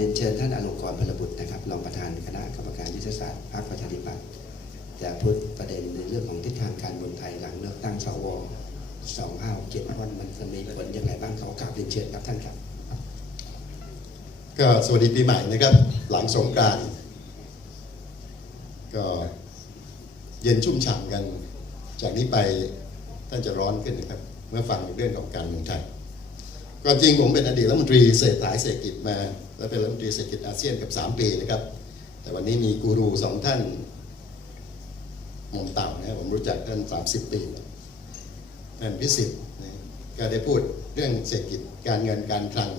เรียนเชิญท่านอลงกรณ์พลบุตรนะครับรองประธานคณะกรรมการยุทธศาสตร์พรรคประชาธิปัตย์จะพูดประเด็นในเรื่องของทิศทางการเมืองไทยหลังเลือกตั้งสว2567ว่ามันจะมีผลยังไงบ้างขอกราบเรียนเชิญครับท่านครับ ก็สวัสดีปีใหม่นะครับ หลังสงกรานต์ก็เย็นชุ่มฉ่ำกัน จากนี้ไปท่านจะร้อนขึ้นนะครับ เมื่อฟังเรื่องของการเมืองไทยก็จริงผมเป็นอดีตรัฐมนตรีเศรษฐาเศรษฐกิจมา และเป็นรัฐมนตรีเศรษฐกิจอาเซียนเกับ 3 ปีนะครับ แต่วันนี้มีกูรูสองท่านหมอมเต่านะผมรู้จักท่าน 30 ปีท่านพิสิทธิ์ก็ได้พูดเรื่องเศรษฐกิจการเงินการคลัง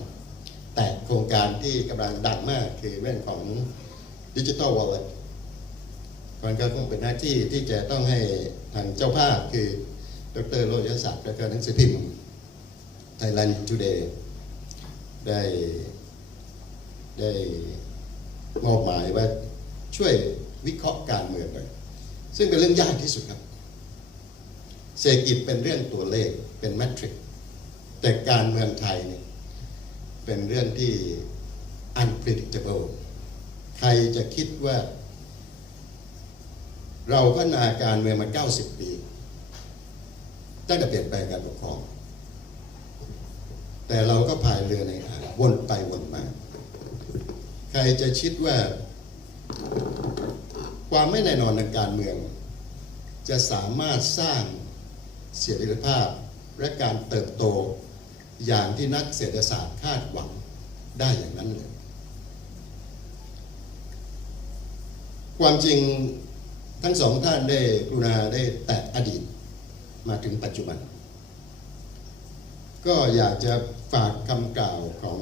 แต่โครงการที่กำลังดังมากคือเรื่องของดิจิ t a ลวอลเล็ตมันก็คงเป็นหน้าที่ที่จะต้องให้ทางเจ้าภาพคือดรโรจนศักดิ์และก็หนังสือพิมพ์ Thailand Today ได้ ได้มอบหมายว่าช่วยวิเคราะห์การเมืองหน่อยซึ่งเป็นเรื่องยากที่สุดครับ เศรษฐกิจเป็นเรื่องตัวเลขเป็นแมทริกแต่การเมืองไทยเนี่ยเป็นเรื่องที่ unpredictable ใครจะคิดว่า เราพัฒนาการเมืองมา 90 ปีตั้งแต่เปลี่ยนแปลงการปกครอง แต่เราก็พายเรือในอ่างวนไปวนมา ใครจะคิดว่า ความไม่แน่นอนทางการเมือง จะสามารถสร้างเสถียรภาพและการเติบโตอย่างที่นักเศรษฐศาสตร์คาดหวังได้อย่างนั้นเลย ความจริงทั้งสองท่านได้กรุณาได้แตะอดีตมาถึงปัจจุบัน ก็อยากจะฝากคำกล่าวของ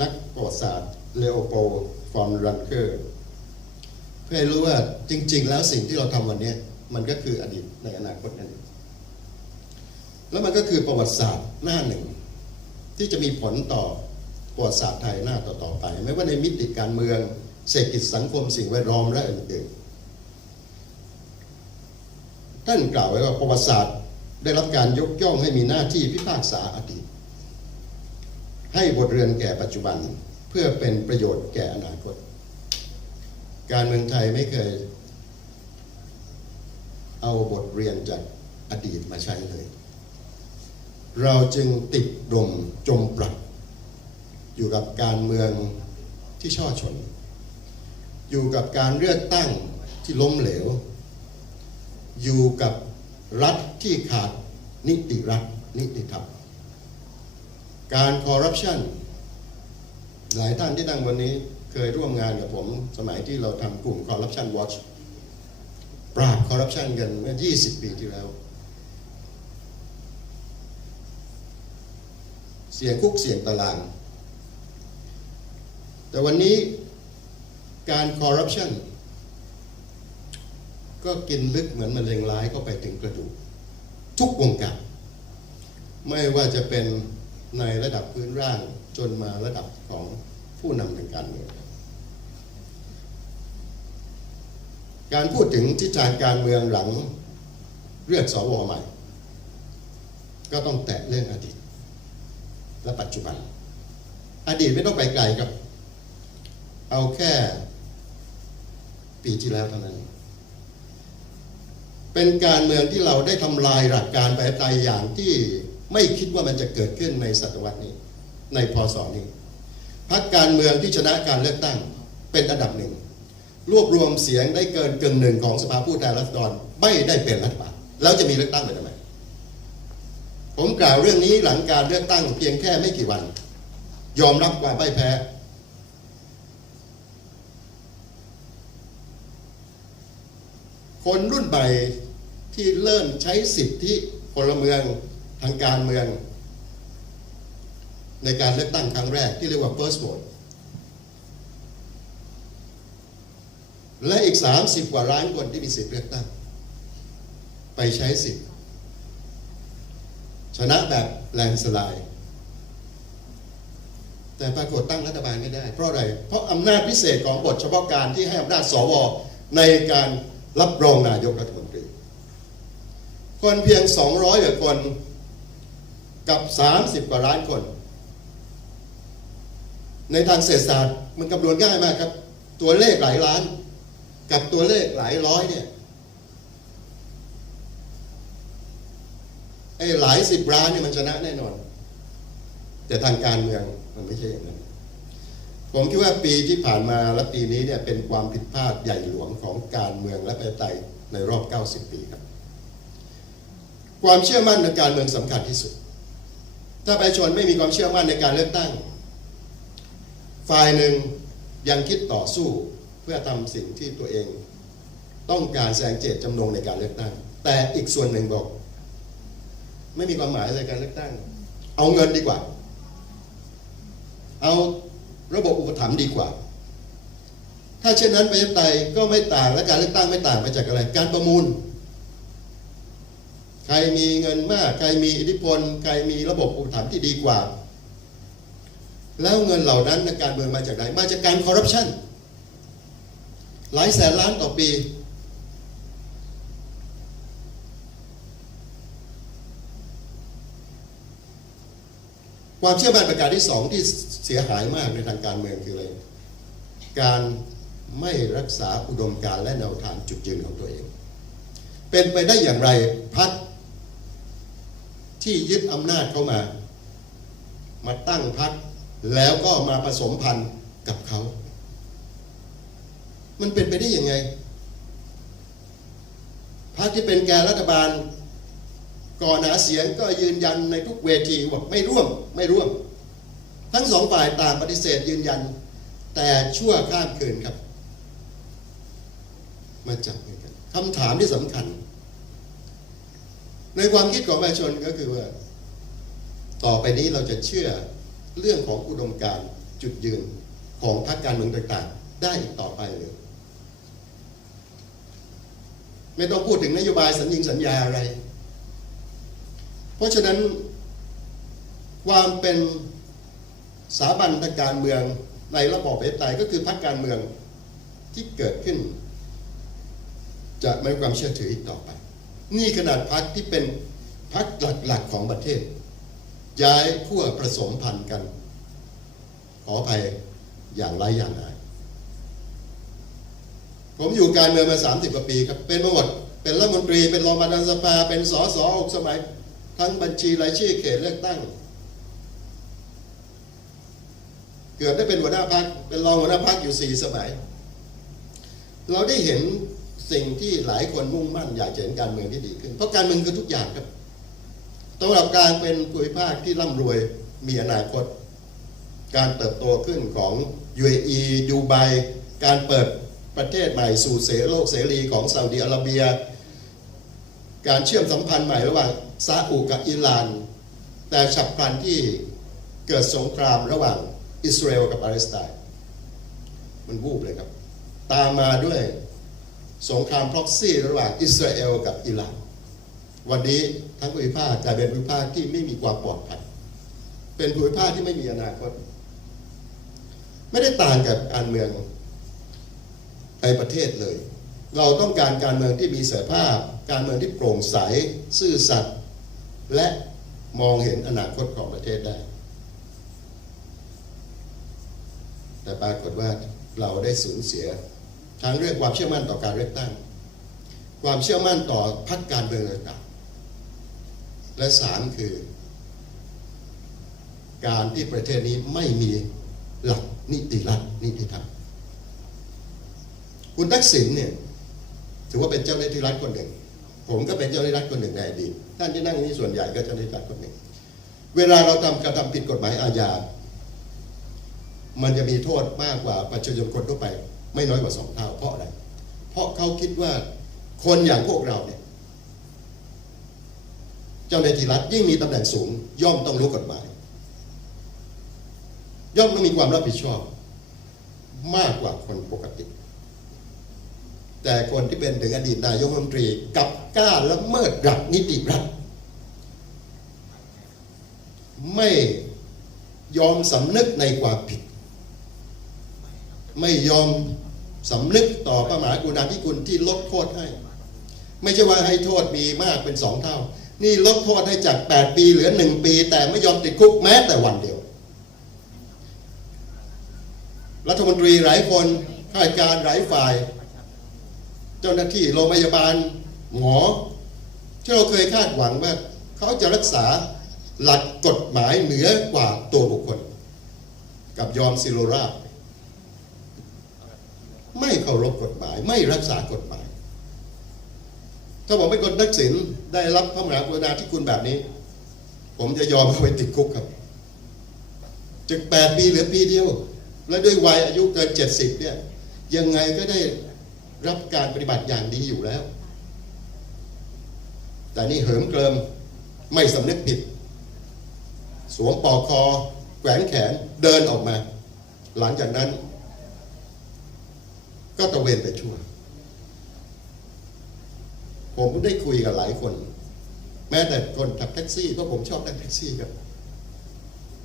นักประวัติศาสตร์ เลโอโปฟอร์มรันเคอร์เพื่อให้รู้ว่าจริง ๆ แล้วสิ่งที่เราทำวันนี้มันก็คืออดีตในอนาคตนั่นเองแล้วมันก็คือประวัติศาสตร์หน้าหนึ่ง ที่จะมีผลต่อประวัติศาสตร์ไทยหน้าต่อๆไป ไม่ว่าในมิติการเมืองเศรษฐกิจสังคมสิ่งแวดล้อมและอื่นๆท่านกล่าวไว้ว่าประวัติศาสตร์ได้รับการยกย่องให้มีหน้าที่พิพากษาอดีต ให้บทเรียนแก่ปัจจุบัน พื่อเป็นประโยชน์แก่อนาคต การเมืองไทยไม่เคย เอาบทเรียนจากอดีตมาใช้เลย เราจึงติดดมจมปลัก อยู่กับการเมืองที่ช่อชน อยู่กับการเลือกตั้งที่ล้มเหลว อยู่กับรัฐที่ขาดนิติรัฐนิติธรรม การคอร์รัปชัน หลายท่านที่นั่งวันนี้เคยร่วมงานกับผมสมัยที่เราทำกลุ่ม Corruption Watch ปราบคอร์รัปชันกันเมื่อ 20 ปีที่แล้ว เสียงคุกเสียงตาราง แต่วันนี้การคอร์รัปชันก็กินลึกเหมือนมะเร็งร้ายเข้าไปถึงกระดูก ทุกวงการไม่ว่าจะเป็นในระดับพื้นร่าง จนมาระดับของผู้นำทางการเมือง การพูดถึงทิศทางการเมืองหลังเลือกสวใหม่ ก็ต้องแตะเรื่องอดีต และปัจจุบัน อดีตไม่ต้องไปไกลครับ เอาแค่ปีที่แล้วเท่านั้น เป็นการเมืองที่เราได้ทำลายหลักการประชาธิปไตยอย่างที่ไม่คิดว่ามันจะเกิดขึ้นในศตวรรษนี้ ในพศนี้พรรคการเมืองที่ชนะการเลือกตั้งเป็นอันดับหนึ่ง รวบรวมเสียงได้เกินกึ่งหนึ่งของสภาผู้แทนราษฎรไม่ได้เป็นรัฐบาลแล้วจะมีเลือกตั้งไปทำไมผมกล่าวเรื่องนี้หลังการเลือกตั้งเพียงแค่ไม่กี่วัน ยอมรับว่าไม่แพ้ คนรุ่นใหม่ที่เริ่มใช้สิทธิพลเมืองทางการเมือง ในการเลือกตั้งครั้งแรกที่เรียกว่า first vote และอีก 30 กว่าล้านคนที่มีสิทธิเลือกตั้ง ไปใช้สิทธิชนะแบบแลนสไลด์แต่ปรากฏตั้งรัฐบาลไม่ได้ เพราะอะไร เพราะอำนาจพิเศษของบทเฉพาะการที่ให้อำนาจสว ในการรับรองนายกรัฐมนตรี คนเพียง 200กว่าคนกับ 30 กว่าล้านคน ในทางเศรษฐศาสตร์มันคำนวณง่ายมากครับ ตัวเลขหลายล้าน กับตัวเลขหลายร้อยเนี่ยไอ้หลายสิบล้านเนี่ยมันชนะแน่นอน แต่ทางการเมืองมันไม่ใช่อย่างนั้น ผมคิดว่าปีที่ผ่านมาและปีนี้เนี่ยเป็นความผิดพลาดใหญ่หลวงของการเมืองและประชาธิปไตยในรอบ 90 ปีครับ ความเชื่อมั่นในการเมืองสำคัญที่สุด ถ้าประชาชนไม่มีความเชื่อมั่นในการเลือกตั้ง ฝ่ายหนึ่งยังคิดต่อสู้เพื่อทำสิ่งที่ตัวเอง ต้องการแสดงเจตจำนงในการเลือกตั้ง แต่อีกส่วนหนึ่งบอก ไม่มีความหมายในการเลือกตั้ง เอาเงินดีกว่า เอาระบบอุปถัมภ์ดีกว่า ถ้าเช่นนั้นประชาธิปไตยก็ไม่ต่างและการเลือกตั้งไม่ต่างไปจากอะไร การประมูล ใครมีเงินมาก ใครมีอิทธิพล ใครมีระบบอุปถัมภ์ที่ดีกว่า แล้วเงินเหล่านั้นในการเมืองมาจากไหน มาจากการคอร์รัปชันหลายแสนล้านต่อปี ความเชื่อมั่นประการที่สองที่เสียหายมากในทางการเมืองคืออะไร การไม่รักษาอุดมการณ์และแนวทางจุดยืนของตัวเอง เป็นไปได้อย่างไรพักที่ยึดอำนาจเข้ามา มาตั้งพัก แล้วก็มาผสมพันธ์กับเขา มันเป็นไปได้ยังไงพรรคที่เป็นแกนรัฐบาล ก่อนหาเสียงก็ยืนยันในทุกเวทีว่าไม่ร่วมไม่ร่วม ทั้งสองฝ่ายต่างปฏิเสธยืนยัน แต่ชั่วข้ามคืนครับ มาจับมือกันคำถามที่สำคัญ ในความคิดของประชาชนก็คือว่า ต่อไปนี้เราจะเชื่อ เรื่องของอุดมการณ์จุดยืนของพรรคการเมืองต่างๆ ได้อีกต่อไปหรือไม่ต้องพูดถึงนโยบายสัญญิงสัญญาอะไร เพราะฉะนั้น ความเป็นสถาบันทางการเมืองในระบอบประชาธิปไตยก็คือพรรคการเมืองที่เกิดขึ้น จะไม่มีความเชื่อถืออีกต่อไป นี่ขนาดพรรคที่เป็นพรรคหลักๆของประเทศ ย้ายขั้วผสมพันธุ์กัน ขออภัยอย่างไรอย่างไรผมอยู่การเมืองมา30กว่าปีครับ เป็นมาหมด เป็นรัฐมนตรี เป็นรองประธานสภา เป็นสสหกสมัย ทั้งบัญชีรายชื่อเขตเลือกตั้ง เกือบได้เป็นหัวหน้าพัก เป็นรองหัวหน้าพักอยู่สี่สมัย เราได้เห็นสิ่งที่หลายคนมุ่งมั่นอยากจะเห็นการเมืองที่ดีขึ้น เพราะการเมืองคือทุกอย่างครับ ตำรับการเป็นภูมิภาคที่ร่ำรวยมีอนาคต การเติบโตขึ้นของ UAE ดูไบการเปิดประเทศใหม่สู่เสโลกเสรีของซาอุดิอาระเบีย การเชื่อมสัมพันธ์ใหม่ระหว่างซาอุกับอิหร่าน แต่ฉับพลันที่เกิดสงครามระหว่างอิสราเอลกับปาเลสไตน์มันวูบเลยครับ ตามมาด้วยสงครามพ็อกซี่ระหว่างอิสราเอลกับอิหร่าน วันนี้ทั้งภูมิภาคกลายเป็นภูมิภาคที่ไม่มีความปลอดภัยเป็นภูมิภาคที่ไม่มีอนาคต ไม่ได้ต่างกับการเมืองในประเทศเลย เราต้องการการเมืองที่มีเสรีภาพ การเมืองที่โปร่งใสซื่อสัตย์และมองเห็นอนาคตของประเทศได้ แต่ปรากฏว่าเราได้สูญเสียทั้งเรื่องความเชื่อมั่นต่อการเลือกตั้ง ความเชื่อมั่นต่อพรรคการเมืองต่าง และสามคือ การที่ประเทศนี้ไม่มีหลักนิติรัฐนิติธรรมคุณทักษิณเนี่ยถือว่าเป็นเจ้าหน้าที่รัฐคนหนึ่ง ผมก็เป็นเจ้าหน้าที่รัฐคนหนึ่งในอดีตท่านที่นั่งนี่ส่วนใหญ่ก็เจ้าหน้าที่รัฐคนหนึ่ง เวลาเราทำกระทำผิดกฎหมายอาญา มันจะมีโทษมากกว่าประชาชนคนทั่วไป ไม่น้อยกว่าสองเท่า เพราะอะไร เพราะเขาคิดว่าคนอย่างพวกเราเนี่ย เจ้าหน้าที่รัฐยิ่งมีตำแหน่งสูง ย่อมต้องรู้กฎหมาย ย่อมต้องมีความรับผิดชอบ มากกว่าคนปกติ แต่คนที่เป็นถึงอดีตนายกรัฐมนตรีกลับกล้าละเมิดหลักนิติรัฐ ไม่ยอมสำนึกในความผิด ไม่ยอมสำนึกต่อพระมหากรุณาธิคุณที่ลดโทษให้ ไม่ใช่ว่าให้โทษมีมากเป็นสองเท่า นี่ลดโทษให้จาก 8 ปีเหลือ 1 ปี แต่ไม่ยอมติดคุกแม้แต่วันเดียว รัฐมนตรีหลายคนข้าราชการหลายฝ่าย เจ้าหน้าที่โรงพยาบาลหมอ ที่เราเคยคาดหวังว่า เขาจะรักษาหลักกฎหมายเหนือกว่าตัวบุคคล กับยอมซิโรราไม่เคารพกฎหมาย ไม่รักษากฎหมาย ถ้าผมเป็นคนทักษิณได้รับพระมหากรุณาธิคุณแบบนี้ ผมจะยอมเข้าไปติดคุกครับจากแปดปีเหลือปีเดียว และด้วยวัยอายุเกินเจ็ดสิบเนี่ย ยังไงก็ได้รับการปฏิบัติอย่างดีอยู่แล้ว แต่นี่เหิมเกริมไม่สำนึกผิด สวมปอกคอ แขวนแขนเดินออกมา หลังจากนั้น ก็ตระเวนไปชั่ว ผมได้คุยกับหลายคน แม้แต่คนขับแท็กซี่เพราะผมชอบนั่งแท็กซี่ครับ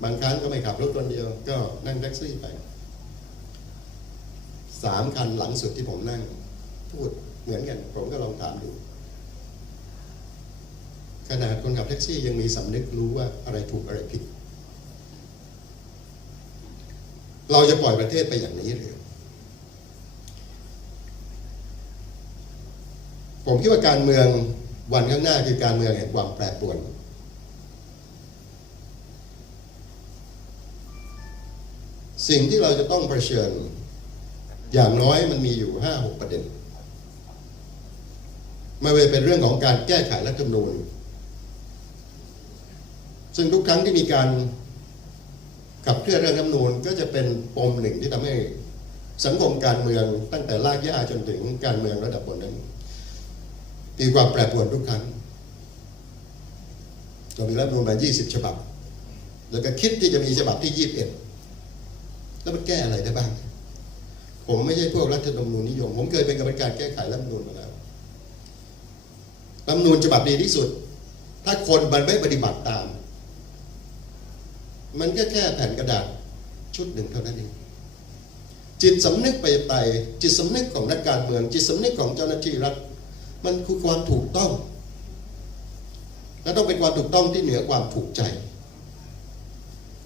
บางครั้งก็ไม่ขับรถคนเดียว ก็นั่งแท็กซี่ไปสามคันหลังสุดที่ผมนั่ง พูดเหมือนกัน ผมก็ลองถามดูขนาดคนขับแท็กซี่ยังมีสำนึกรู้ว่าอะไรถูกอะไรผิด เราจะปล่อยประเทศไปอย่างนี้หรือ ผมคิดว่าการเมืองวันข้างหน้าคือการเมืองแห่งความแปรปรวน สิ่งที่เราจะต้องเผชิญ อย่างน้อยมันมีอยู่ห้าหกประเด็นไม่ว่าเป็นเรื่องของการแก้ไขรัฐธรรมนูญ ซึ่งทุกครั้งที่มีการขับเคลื่อนเรื่องรัฐธรรมนูญก็จะเป็นปมหนึ่งที่ทำให้สังคมการเมืองตั้งแต่รากหญ้าจนถึงการเมืองระดับบนนั้น มีความแปรปรวนทุกครั้งเรามีรัฐธรรมนูญมา 20 ฉบับ แล้วก็คิดที่จะมีฉบับที่ 21 แล้วมันแก้อะไรได้บ้าง ผมไม่ใช่พวกรัฐธรรมนูญนิยม ผมเคยเป็นกรรมการแก้ไขรัฐธรรมนูญมาแล้วรัฐธรรมนูญฉบับดีที่สุด ถ้าคนมันไม่ปฏิบัติตาม มันก็แค่แผ่นกระดาษชุดหนึ่งเท่านั้นเองจิตสำนึกไปไปจิตสำนึกของนักการเมือง จิตสำนึกของเจ้าหน้าที่รัฐ มันคือความถูกต้อง และต้องเป็นความถูกต้องที่เหนือความถูกใจ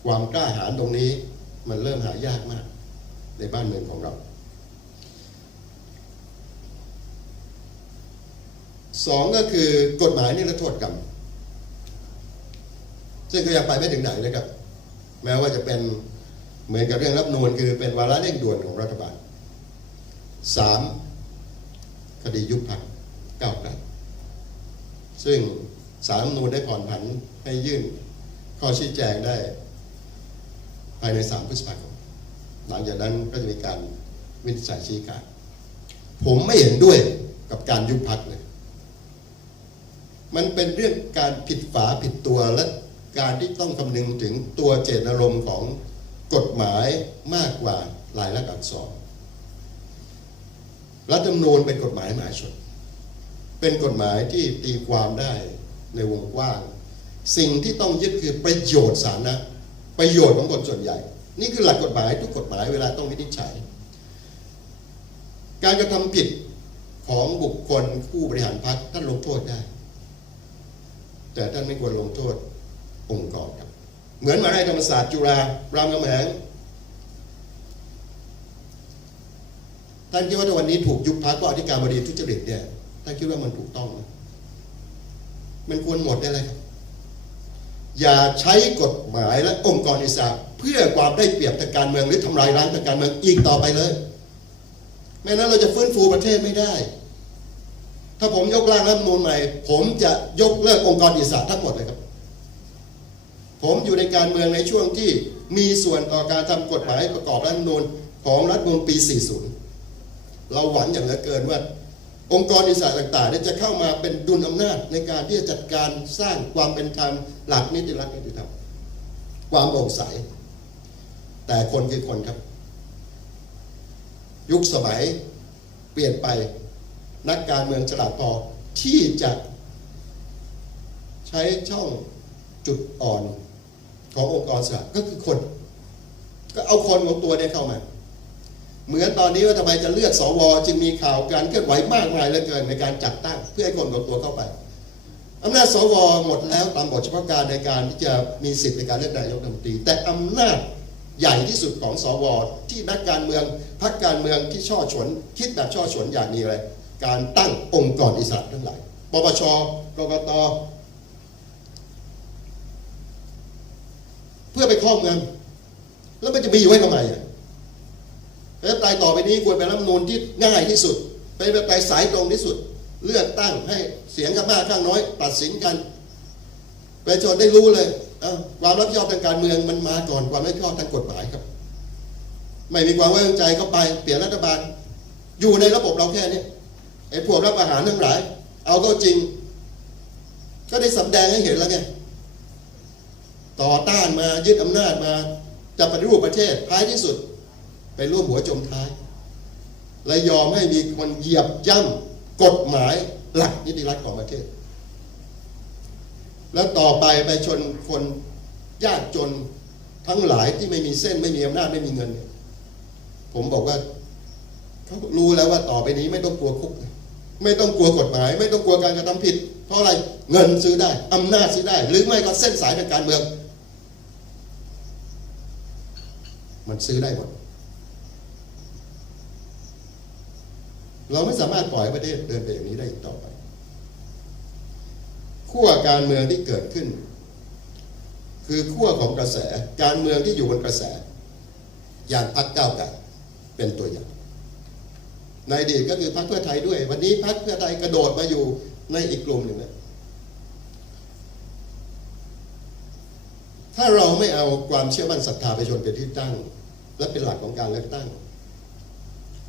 ความกล้าหาญตรงนี้มันเริ่มหายากมาก ในบ้านเมืองของเราสองก็คือกฎหมายนิรโทษกรรม ซึ่งก็ยังไปไม่ถึงไหนเลยครับ แม้ว่าจะเป็นเหมือนกับเรื่องรับนูนคือเป็นวาระเร่งด่วนของรัฐบาลสามคดียุบพร รคก้าวไกลซึ่งสารรัฐธรรมนูนได้ผ่อนผันให้ยื่นข้อชี้แจงได้ ภายในสามพฤษภาคมหลังจากนั้นก็จะมีการวินิจฉัยชี้ขาดผมไม่เห็นด้วยกับการยุบพักเลย มันเป็นเรื่องการผิดฝาผิดตัวและการที่ต้องคำนึงถึงตัวเจตนารมณ์ของกฎหมายมากกว่าลายลักษณ์อักษร รัฐธรรมนูญเป็นกฎหมายมหาชน เป็นกฎหมายที่ตีความได้ในวงกว้าง สิ่งที่ต้องยึดคือประโยชน์สาธารณะประโยชน์ของคนส่วนใหญ่ นี่คือหลักกฎหมายทุกกฎหมายเวลาต้องวินิจฉัย การกระทำผิดของบุคคลผู้บริหารพรรคท่านลงโทษได้ แต่ท่านไม่ควรลงโทษองค์กรครับ เหมือนมาวิทยาลัยธรรมศาสตร์จุฬารามคำแหงท่านคิดว่าถ้าวันนี้ถูกยุบพักก็อธิการบดีทุจริตเนี่ย ท่าคิดว่ามันถูกต้อง มันควรหมดได้เลยครับ อย่าใช้กฎหมายและองค์กรอิสระเพื่อความได้เปรียบทางการเมืองหรือทำลายล้างทางการเมืองอีกต่อไปเลย ไม่นั้นเราจะฟื้นฟูประเทศไม่ได้ ถ้าผมยกร่างรัฐมนูญใหม่ ผมจะยกเลิกองค์กรอิสระทั้งหมดเลยครับ ผมอยู่ในการเมืองในช่วงที่มีส่วนต่อการทำกฎหมายประกอบรัฐมนูญของรัฐมนูญปี 40 เราหวังอย่างเหลือเกินว่า องค์กรอิสระต่างๆจะเข้ามาเป็นดุลอำนาจในการที่จะจัดการสร้างความเป็นธรรมหลักนิติรัฐนิติธรรมความโปร่งใส แต่คนคือคนครับ ยุคสมัยเปลี่ยนไปนักการเมืองฉลาดพอที่จะใช้ช่องจุดอ่อนขององค์กรอิสระก็คือคน ก็เอาคนของตัวเนี่ยเข้ามา เหมือนตอนนี้ว่าทำไมจะเลือกสวจึงมีข่าวการเคลื่อนไหวมากมายเหลือเกินในการจัดตั้งเพื่อให้คนของตัวเข้าไปอำนาจสวหมดแล้วตามบทเฉพาะการในการที่จะมีสิทธิในการเลือกนายกรัฐมนตรี แต่อำนาจใหญ่ที่สุดของสวที่นักการเมืองพรรคการเมืองที่ช่อฉนคิดแบบช่อฉนอย่ากมีอะไรการตั้งองค์กรอิสระทั้งหลายปปชกกตเพื่อไปครอบงำแล้วมันจะมีอยู่ไว้ทำไมอะ ประชาธิปไตยต่อไปนี้ควรเป็นรัฐมนูญที่ง่ายที่สุด เป็นประชาธิปไตยสายตรงที่สุด เลือกตั้งให้เสียงข้างมากข้างน้อย ตัดสินกันประชาชนได้รู้เลยความรับผิดชอบทางการเมืองมันมาก่อนความรับผิดชอบทางกฎหมายครับ ไม่มีความไว้วางใจเข้าไปเปลี่ยนรัฐบาล อยู่ในระบบเราแค่นี้ไอ้พวกรับอาหารทั้งหลาย เอาก็จริง ก็ได้สำแดงให้เห็นแล้วไงต่อต้านมายึดอำนาจมาจะปฏิรูปประเทศท้ายที่สุด ไปร่วมหัวจมท้าย และยอมให้มีคนเหยียบย่ำกฎหมายหลักนิติรัฐของประเทศ แล้วต่อไปไปชนคนยากจนทั้งหลายที่ไม่มีเส้นไม่มีอำนาจไม่มีเงินเนี่ยผมบอกว่าเขารู้แล้วว่าต่อไปนี้ไม่ต้องกลัวคุก ไม่ต้องกลัวกฎหมาย ไม่ต้องกลัวการกระทำผิด เพราะอะไรเงินซื้อได้อำนาจซื้อได้ หรือไม่ก็เส้นสายทางการเมือง มันซื้อได้หมด เราไม่สามารถปล่อยประเทศเดินไปอย่างนี้ได้อีกต่อไปขั้วการเมืองที่เกิดขึ้น คือขั้วของกระแสการเมืองที่อยู่บนกระแส อย่างพรรคก้าวไกลเป็นตัวอย่าง ในอดีตก็คือพรรคเพื่อไทยด้วย วันนี้พรรคเพื่อไทยกระโดดมาอยู่ในอีกกลุ่มหนึ่งนะถ้าเราไม่เอาความเชื่อมั่นศรัทธาประชาชนเป็นที่ตั้ง และเป็นหลักของการเลือกตั้ง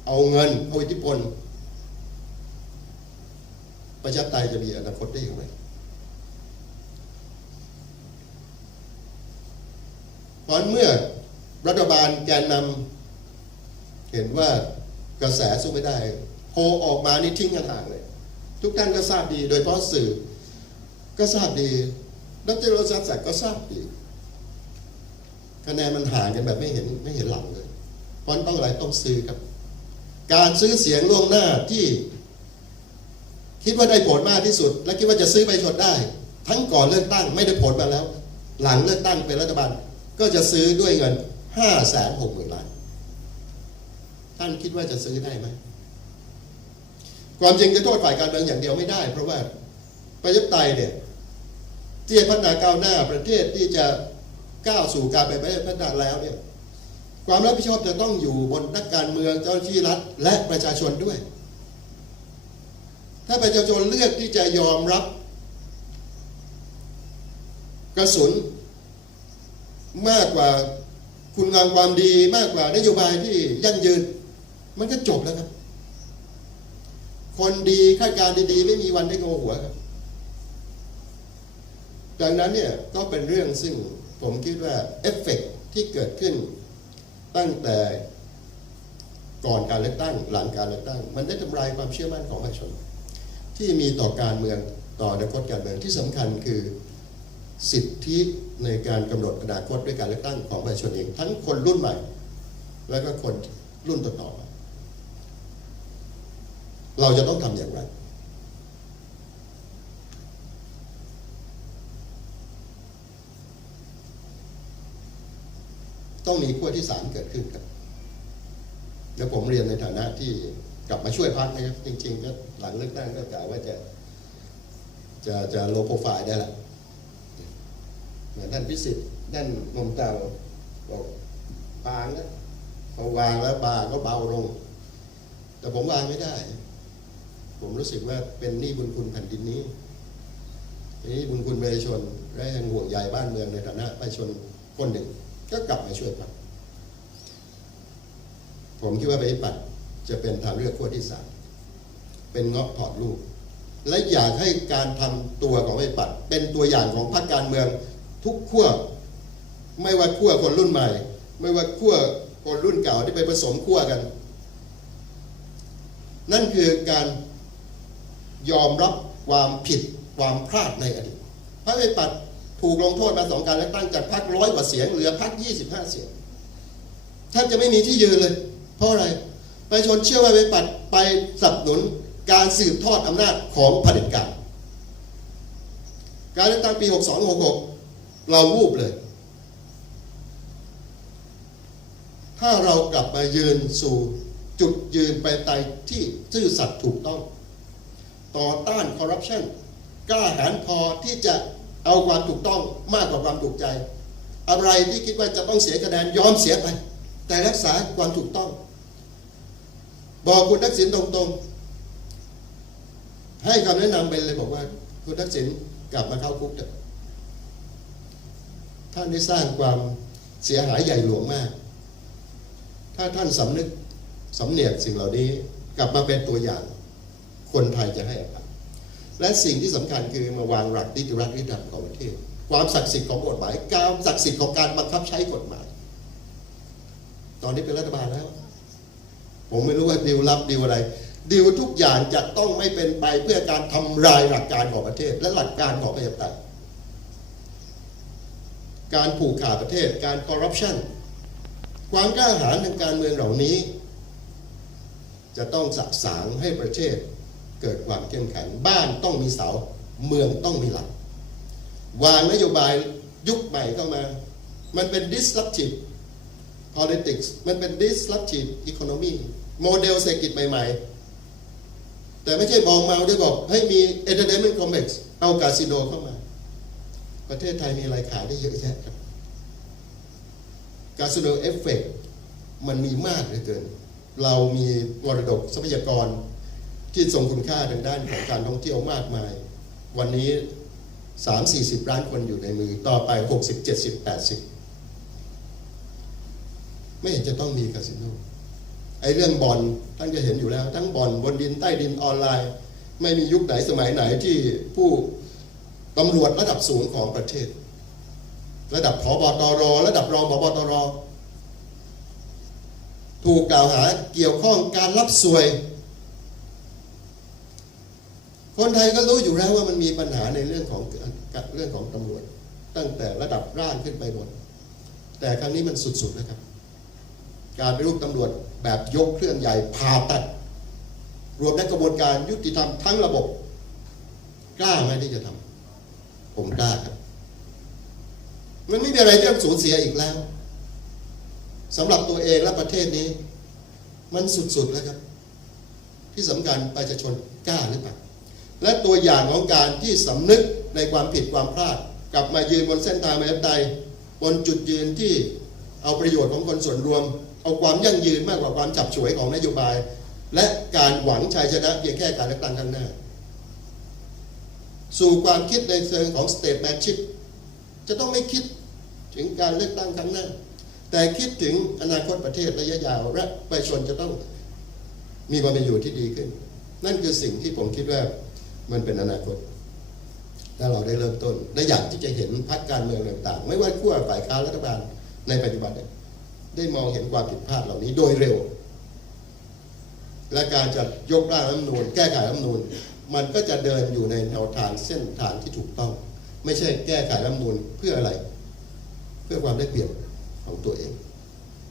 เอาเงินเอาอิทธิพล ประชาธิปไตยจะมีอนาคตได้อย่างไรเพราะเมื่อรัฐบาลแกนนำเห็นว่ากระแสสู้ไม่ได้โพออกมานี่ทิ้งกันห่างเลย ทุกท่านก็ทราบดี โดยเฉพาะสื่อก็ทราบดีดรโรซัสศักดิ์ก็ทราบดีคะแนนมันห่างกันแบบไม่เห็นไม่เห็นหลังเลยเพราะต้องอะไรต้องซื้อครับ การซื้อเสียงล่วงหน้าที่ คิดว่าได้ผลมากที่สุด และคิดว่าจะซื้อไปชดได้ ทั้งก่อนเลือกตั้งไม่ได้ผลมาแล้ว หลังเลือกตั้งเป็นรัฐบาลก็จะซื้อด้วยเงินห้าแสนหกหมื่นล้านท่านคิดว่าจะซื้อได้ไหมความจริงจะโทษฝ่ายการเมืองอย่างเดียวไม่ได้ เพราะว่าประชาธิปไตยเนี่ยที่พัฒนาก้าวหน้าประเทศที่จะก้าวสู่การเป็นประเทศพัฒนาแล้วเนี่ยความรับผิดชอบจะต้องอยู่บนนักการเมืองเจ้าหน้าที่รัฐและประชาชนด้วย ถ้าประชาชนเลือกที่จะยอมรับ กระสุนมากกว่าคุณงามความดีมากกว่านโยบายที่ยั่งยืน มันก็จบแล้วครับ คนดีคาดการดีๆ ไม่มีวันได้โงหัวครับ ดังนั้นเนี่ยก็เป็นเรื่องซึ่งผมคิดว่าเอฟเฟกต์ที่เกิดขึ้นตั้งแต่ก่อนการเลือกตั้งหลังการเลือกตั้ง มันได้ทำลายความเชื่อมั่นของประชาชน ที่มีต่อการเมืองต่ออนาคตการเมืองที่สำคัญคือสิทธิในการกำหนดอนาคตด้วยการเลือกตั้งของประชาชนเองทั้งคนรุ่นใหม่ และก็คนรุ่นต่อๆเราจะต้องทำอย่างไร ต้องมีขั้วที่สามเกิดขึ้นครับ แล้วผมเรียนในฐานะที่ กลับมาช่วยพักนะครับ จริง ๆ ก็หลังเลือกตั้งก็กล่าวว่าจะ จะจะโลโปรไฟล์ได้แหละเหมือนท่านพิสิทธิ์ท่านนมเตาบอกบางนะพอวางแล้วบาก็เบาลง แต่ผมวางไม่ได้ ผมรู้สึกว่าเป็นหนี้บุญคุณแผ่นดินนี้เป็นหนี้บุญคุณประชาชนและยังห่วงใยบ้านเมืองในฐานะประชาชนคนหนึ่ง ก็กลับมาช่วยพักผมคิดว่าประชาธิปัตย์ จะเป็นทางเลือกขั้วที่สามเป็นเงาะถอดลูก และอยากให้การทำตัวของประชาธิปัตย์เป็นตัวอย่างของพรรคการเมืองทุกขั้วไม่ว่าขั้วคนรุ่นใหม่ ไม่ว่าขั้วคนรุ่นเก่าที่ไปผสมขั้วกัน นั่นคือการยอมรับความผิดความพลาดในอดีตพรรคประชาธิปัตย์ถูกลงโทษมาสองการเลือกตั้งจากพรรคร้อยกว่าเสียงเหลือพรรคยี่สิบห้าเสียงแทบจะไม่มีที่ยืนเลย เพราะอะไร ประชาชนเชื่อว่าไปปัตย์ไปสนับสนุนการสืบทอดอำนาจของเผด็จการการเลือกตั้งปี 62 66 เราวูบเลย ถ้าเรากลับมายืนสู่จุดยืนไปไตยที่ซื่อสัตย์ถูกต้อง ต่อต้านคอร์รัปชันกล้าหาญพอที่จะเอาความถูกต้องมากกว่าความถูกใจ อะไรที่คิดว่าจะต้องเสียคะแนนยอมเสียไป แต่รักษาความถูกต้อง บอกคุณทักษิณตรงๆ ให้คำแนะนำไปเลยบอกว่า คุณทักษิณกลับมาเข้าคุกเถอะท่านได้สร้างความเสียหายใหญ่หลวงมาก ถ้าท่านสำนึกสำเนียกสิ่งเหล่านี้กลับมาเป็นตัวอย่าง คนไทยจะให้อภัยและสิ่งที่สำคัญคือมาวางหลักนิติรัฐนิติธรรมของประเทศ ความศักดิ์สิทธิ์ของกฎหมายการศักดิ์สิทธิ์ของการบังคับใช้กฎหมาย ตอนนี้เป็นรัฐบาลแล้ว ผมไม่รู้ว่าดีลลับดีลอะไรดีลทุกอย่างจะต้องไม่เป็นไปเพื่อการทำลายหลักการของประเทศ และหลักการของประชาธิปไตยการผูกขาดประเทศการคอร์รัปชันความกล้าหาญทางการเมืองเหล่านี้ จะต้องสะสางให้ประเทศเกิดความเข้มแข็งบ้านต้องมีเสาเมืองต้องมีหลัก วางนโยบายยุคใหม่เข้ามา มันเป็น disruptive politics มันเป็น disruptive economy โมเดลเศรษฐกิจใหม่ ๆ แต่ไม่ใช่มองเมาด้วยบอกให้มี entertainment complex เอาคาสิโนเข้ามา ประเทศไทยมีอะไรขายได้เยอะแยะครับคาสิโนเอฟเฟกมันมีมากเหลือเกิน เรามีมรดกทรัพยากรที่ทรงคุณค่าทางด้านของการท่องเที่ยวมากมาย วันนี้ 3 40 ล้านคนอยู่ในมือต่อไป 60 70 80 ไม่เห็นจะต้องมีคาสิโนไอ้เรื่องบอลท่านก็เห็นอยู่แล้ว ทั้งบอลบนดินใต้ดินออนไลน์ ไม่มียุคไหนสมัยไหนที่ผู้ตำรวจระดับสูงของประเทศ ระดับผบตรระดับรองผบตรถูกกล่าวหาเกี่ยวข้องการรับสวย คนไทยก็รู้อยู่แล้วว่ามันมีปัญหาในเรื่องของเรื่องของตำรวจ ตั้งแต่ระดับร่างขึ้นไปบน แต่ครั้งนี้มันสุดๆนะครับ การปฏิรูปตำรวจแบบยกเครื่องใหญ่ผ่าตัด รวมในกระบวนการยุติธรรมทั้งระบบ กล้าไหมที่จะทำผมกล้าครับ มันไม่มีอะไรที่ต้องสูญเสียอีกแล้วสำหรับตัวเองและประเทศนี้ มันสุดๆแล้วครับ ที่สำคัญประชาชนกล้าหรือเปล่าและตัวอย่างของการที่สำนึกในความผิดความพลาด กลับมายืนบนเส้นทางประชาธิปไตยบนจุดยืนที่เอาประโยชน์ของคนส่วนรวม เอาความยั่งยืนมากกว่าความจับฉวยของนโยบาย และการหวังชัยชนะเพียงแค่การเลือกตั้งข้างหน้า สู่ความคิดในเชิงของ statesmanship จะต้องไม่คิดถึงการเลือกตั้งครั้งหน้า แต่คิดถึงอนาคตประเทศระยะยาวและประชาชนจะต้องมีความเป็นอยู่ที่ดีขึ้น นั่นคือสิ่งที่ผมคิดว่ามันเป็นอนาคตถ้าเราได้เริ่มต้นและอยากที่จะเห็นพรรคการเมืองต่างๆ ไม่ว่าขั้วฝ่ายค้านรัฐบาลในปัจจุบันเนี่ย ได้มองเห็นความผิดพลาดเหล่านี้โดยเร็ว และการจะยกร่างรัฐมนูญแก้ไขรัฐมนูญมันก็จะเดินอยู่ในแนวทางเส้นทางที่ถูกต้อง ไม่ใช่แก้ไขรัฐมนูญเพื่ออะไร เพื่อความได้เปรียบของตัวเอง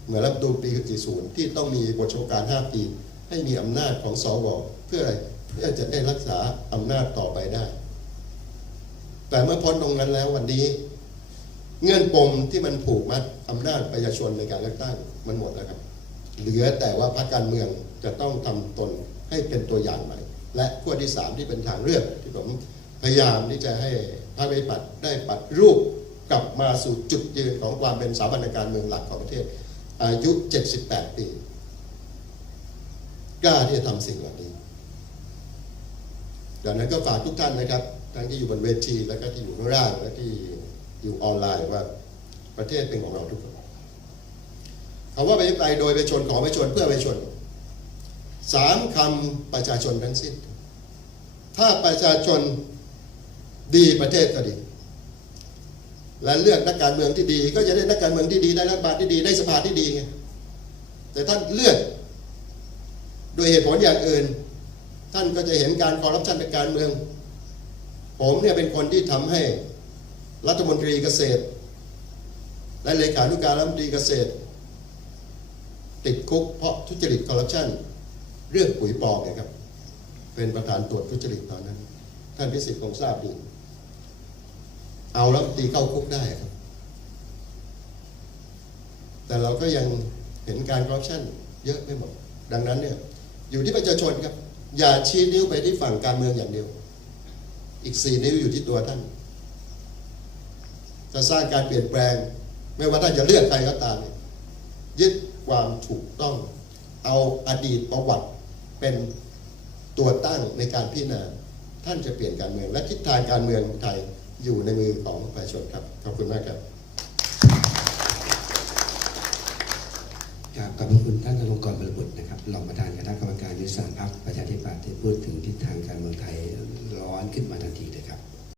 เหมือนรัฐมนูญปี40ที่ต้องมีบทเฉพาะการ 5 ปี ให้มีอำนาจของสวเพื่ออะไรเพื่อจะได้รักษาอำนาจต่อไปได้ แต่เมื่อพ้นตรงนั้นแล้ววันนี้ เงื่อนปมที่มันผูกมัดอำนาจประชาชนในการเลือกตั้งมันหมดแล้วครับ เหลือแต่ว่าพรรคการเมืองจะต้องทำตนให้เป็นตัวอย่างใหม่ และขั้วที่สามที่เป็นทางเลือกที่ผมพยายามที่จะให้พรรคประชาธิปัตย์ได้ปัดรูปกลับมาสู่จุดยืนของความเป็นสถาบันการเมืองหลักของประเทศ อายุ 78 ปีกล้าที่จะทำสิ่งเหล่านี้ดังนั้นก็ฝากทุกท่านนะครับ ทั้งที่อยู่บนเวที และก็ที่อยู่ข้างล่างและที่ อยู่ออนไลน์ว่าประเทศเป็นของเราทุกคนคำว่าประชาธิปไตยโดยประชาชนของประชาชนเพื่อประชาชนสามคำประชาชนทั้งสิ้น ถ้าประชาชนดีประเทศก็ดี และเลือกนักการเมืองที่ดี ก็จะได้นักการเมืองที่ดีได้รัฐบาลที่ดีได้สภาที่ดีไงแต่ท่านเลือกโดยเหตุผลอย่างอื่น ท่านก็จะเห็นการคอร์รัปชันในการเมือง ผมเนี่ยเป็นคนที่ทำให้ รัฐมนตรีเกษตร และเลขานุการรัฐมนตรีเกษตร ติดคุกเพราะทุจริตคอร์รัปชันเรื่องปุ๋ยปลอมไงครับ เป็นประธานตรวจทุจริตตอนนั้น ท่านพิสิทธิ์คงทราบดีเอาแล้วตีเข้าคุกได้ครับ แต่เราก็ยังเห็นการคอร์รัปชันเยอะไปหมดดังนั้นเนี่ยอยู่ที่ประชาชนครับ อย่าชี้นิ้วไปที่ฝั่งการเมืองอย่างเดียว อีกสี่นิ้วอยู่ที่ตัวท่าน จะสร้างการเปลี่ยนแปลง ไม่ว่าท่านจะเลือกใครก็ตามยึดความถูกต้องเอาอดีตประวัติเป็นตัวตั้งในการพิจารณาท่านจะเปลี่ยนการเมือง และทิศทางการเมืองไทยอยู่ในมือของประชาชนครับขอบคุณมากครับครับขอบคุณท่านอลงกรณ์บรบุตรนะครับรองประธานคณะกรรมการยุทธศาสตร์พรรคประชาธิปัตย์ที่พูดถึง